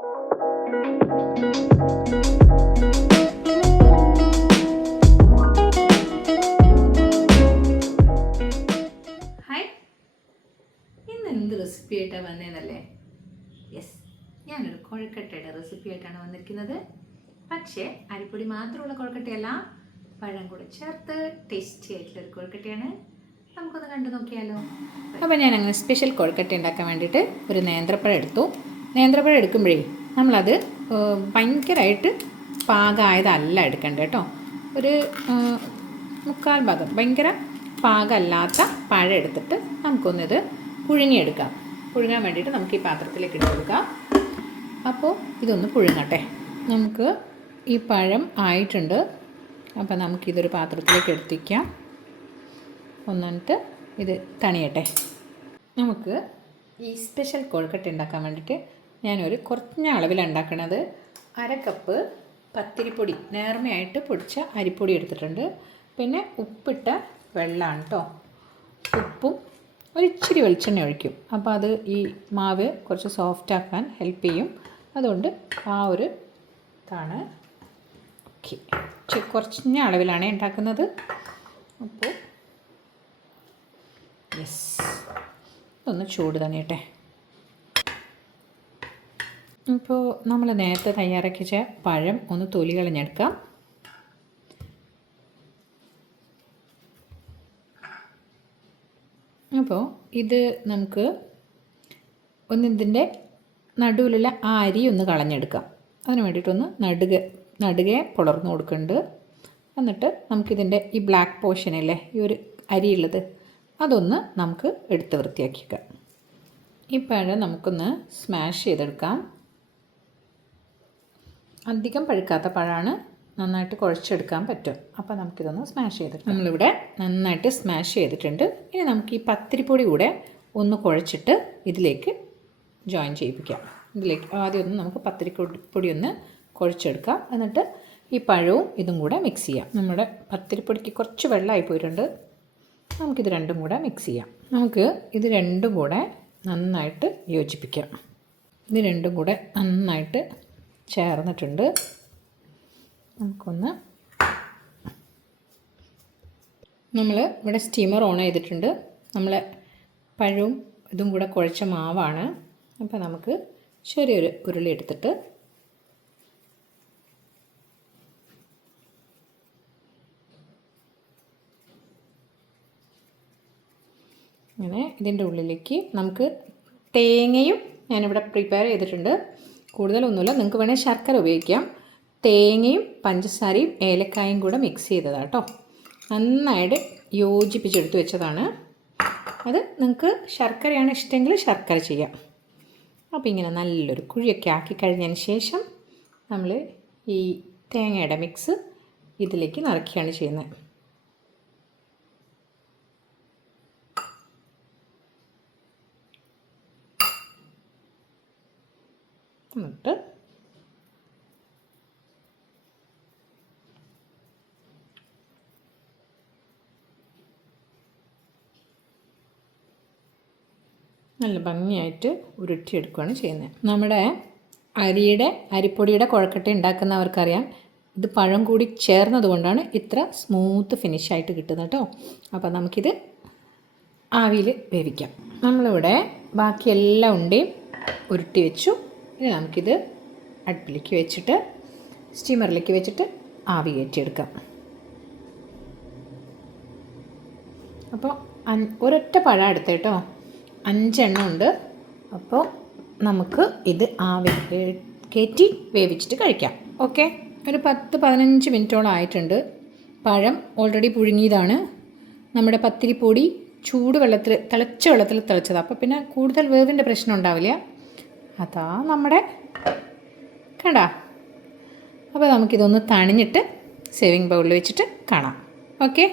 Hi, ഇന്ന് എന്ത് recipe ആയിട്ടാണ് വന്നതെന്നല്ലേ? യെസ്, ഞാനൊരു കൊഴക്കട്ടയുടെ റെസിപ്പി ആയിട്ടാണ് വന്നിരിക്കുന്നത്. പക്ഷേ അരിപ്പൊടി മാത്രമുള്ള കൊഴക്കട്ടയല്ല, പഴം കൂടെ ചേർത്ത് ടേസ്റ്റി ആയിട്ടുള്ളൊരു കൊഴക്കട്ടയാണ്. നമുക്കൊന്ന് കണ്ടു നോക്കിയാലോ? അപ്പോൾ ഞാൻ അങ്ങനെ സ്പെഷ്യൽ കൊഴക്കട്ട ഉണ്ടാക്കാൻ വേണ്ടിയിട്ട് ഒരു നേന്ത്രപ്പഴം എടുത്തു. നേന്ത്രപ്പഴം എടുക്കുമ്പോഴേ നമ്മളത് ഭയങ്കരമായിട്ട് പാകമായതല്ല എടുക്കേണ്ടത് കേട്ടോ. ഒരു മുക്കാൽ ഭാഗം ഭയങ്കര പാകമല്ലാത്ത പഴം എടുത്തിട്ട് നമുക്കൊന്നിത് പുഴുങ്ങിയെടുക്കാം. പുഴുങ്ങാൻ വേണ്ടിയിട്ട് നമുക്ക് ഈ പാത്രത്തിലേക്ക് ഇട്ട് കൊടുക്കാം. അപ്പോൾ ഇതൊന്ന് പുഴുങ്ങട്ടെ. നമുക്ക് ഈ പഴം ആയിട്ടുണ്ട്. അപ്പോൾ നമുക്കിതൊരു പാത്രത്തിലേക്ക് എടുത്തിക്കാം. എന്നിട്ട് ഇത് തണിയട്ടെ. നമുക്ക് ഈ സ്പെഷ്യൽ കൊഴുക്കട്ട ഉണ്ടാക്കാൻ വേണ്ടിയിട്ട് ഞാനൊരു കുറഞ്ഞ അളവിലാണ് ഉണ്ടാക്കുന്നത്. 1/2 കപ്പ് പത്തിരിപ്പൊടി നേർമയായിട്ട് പൊടിച്ച അരിപ്പൊടി എടുത്തിട്ടുണ്ട്. പിന്നെ ഉപ്പിട്ട വെള്ളമാണ് കേട്ടോ. ഉപ്പും ഒരിച്ചിരി വെളിച്ചെണ്ണ ഒഴിക്കും. അപ്പോൾ അത് ഈ മാവ് കുറച്ച് സോഫ്റ്റ് ആക്കാൻ ഹെൽപ്പ് ചെയ്യും. അതുകൊണ്ട് ആ ഒരു ഇതാണ്. ഓക്കെ, കുറഞ്ഞ അളവിലാണ് ഉണ്ടാക്കുന്നത്. അപ്പോൾ യെസ്, ഒന്ന് ചൂട് തന്നെയട്ടെ. ഇപ്പോൾ നമ്മൾ നേരത്തെ തയ്യാറാക്കിച്ച പഴം ഒന്ന് തൊലി കളഞ്ഞെടുക്കാം. അപ്പോൾ ഇത് നമുക്ക് ഇതിൻ്റെ നടുവിലുള്ള ആ അരി ഒന്ന് കളഞ്ഞെടുക്കാം. അതിന് വേണ്ടിയിട്ടൊന്ന് നടുകെ പുലർന്നു കൊടുക്കുന്നുണ്ട്. എന്നിട്ട് നമുക്കിതിൻ്റെ ഈ ബ്ലാക്ക് പോർഷനല്ലേ, ഈ ഒരു അരിയുള്ളത്, അതൊന്ന് നമുക്ക് എടുത്ത് വൃത്തിയാക്കിക്കാം. ഈ പഴം നമുക്കൊന്ന് സ്മാഷ് ചെയ്തെടുക്കാം. അധികം പഴുക്കാത്ത പഴമാണ്, നന്നായിട്ട് കുഴച്ചെടുക്കാൻ പറ്റും. അപ്പോൾ നമുക്കിതൊന്ന് സ്മാഷ് ചെയ്തെടുക്കാം. നമ്മളിവിടെ നന്നായിട്ട് സ്മാഷ് ചെയ്തിട്ടുണ്ട്. ഇനി നമുക്ക് ഈ പത്തിരിപ്പൊടി കൂടെ ഒന്ന് കുഴച്ചിട്ട് ഇതിലേക്ക് ജോയിൻ ചെയ്യിപ്പിക്കാം. ഇതിലേക്ക് ആദ്യം ഒന്ന് നമുക്ക് പത്തിരിപ്പൊടി ഒന്ന് കുഴച്ചെടുക്കാം. എന്നിട്ട് ഈ പഴവും ഇതും കൂടെ മിക്സ് ചെയ്യാം. നമ്മുടെ പത്തിരിപ്പൊടിക്ക് കുറച്ച് വെള്ളമായി പോയിട്ടുണ്ട്. നമുക്കിത് രണ്ടും കൂടെ മിക്സ് ചെയ്യാം. നമുക്ക് ഇത് രണ്ടും കൂടെ നന്നായിട്ട് യോജിപ്പിക്കാം. ഇത് രണ്ടും കൂടെ നന്നായിട്ട് ചേർന്നിട്ടുണ്ട്. നമുക്കൊന്ന് നമ്മൾ ഇവിടെ സ്റ്റീമർ ഓൺ ചെയ്തിട്ടുണ്ട്. നമ്മൾ പഴവും ഇതും കൂടെ കുഴച്ച മാവാണ്. അപ്പോൾ നമുക്ക് ചെറിയൊരു ഉരുളി എടുത്തിട്ട് അങ്ങനെ ഇതിൻ്റെ ഉള്ളിലേക്ക് നമുക്ക് തേങ്ങയും ഞാനിവിടെ പ്രിപ്പയർ ചെയ്തിട്ടുണ്ട്. കൂടുതലൊന്നുമില്ല, നിങ്ങൾക്ക് വേണമെങ്കിൽ ശർക്കര ഉപയോഗിക്കാം. തേങ്ങയും പഞ്ചസാരയും ഏലക്കായും കൂടെ മിക്സ് ചെയ്തതാണ് കേട്ടോ. നന്നായിട്ട് യോജിപ്പിച്ചെടുത്ത് വെച്ചതാണ്. അത് നിങ്ങൾക്ക് ശർക്കരയാണ് ഇഷ്ടമെങ്കിൽ ശർക്കര ചെയ്യാം. അപ്പോൾ ഇങ്ങനെ നല്ലൊരു കുഴിയൊക്കെ ആക്കി കഴിഞ്ഞതിന് ശേഷം നമ്മൾ ഈ തേങ്ങയുടെ മിക്സ് ഇതിലേക്ക് നിറയ്ക്കുകയാണ് ചെയ്യുന്നത്. എന്നിട്ട് നല്ല ഭംഗിയായിട്ട് ഉരുട്ടിയെടുക്കുകയാണ് ചെയ്യുന്നത്. നമ്മുടെ അരിപ്പൊടിയുടെ കുഴക്കട്ട ഉണ്ടാക്കുന്നവർക്കറിയാം, ഇത് പഴം കൂടി ചേർന്നതുകൊണ്ടാണ് ഇത്ര സ്മൂത്ത് ഫിനിഷായിട്ട് കിട്ടുന്നത് കേട്ടോ. അപ്പോൾ നമുക്കിത് ആവിയിൽ വേവിക്കാം. നമ്മളിവിടെ ബാക്കി എല്ലാ ഉണ്ടയും ഉരുട്ടി വെച്ചു. ഇനി നമുക്കിത് അടുപ്പിലേക്ക് വെച്ചിട്ട് സ്റ്റീമറിലേക്ക് വെച്ചിട്ട് ആവി കയറ്റിയെടുക്കാം. അപ്പോൾ ഒരൊറ്റ പഴം എടുത്ത് കേട്ടോ, 5 എണ്ണം ഉണ്ട്. അപ്പോൾ നമുക്ക് ഇത് ആവി കയറ്റി വേവിച്ചിട്ട് കഴിക്കാം. ഓക്കെ, ഒരു 10-15 മിനിറ്റോളം ആയിട്ടുണ്ട്. പഴം ഓൾറെഡി പുഴുങ്ങിയതാണ്. നമ്മുടെ പത്തിരിപ്പൊടി തിളച്ച വെള്ളത്തിൽ തിളച്ചതാണ്. അപ്പോൾ പിന്നെ കൂടുതൽ വേവിൻ്റെ പ്രശ്നം ഉണ്ടാവില്ല. അതാ നമ്മുടെ കണ്ട. അപ്പോൾ നമുക്കിതൊന്ന് തണിഞ്ഞിട്ട് സേവിങ് ബൗളിൽ വെച്ചിട്ട് കാണാം. ഓക്കെ.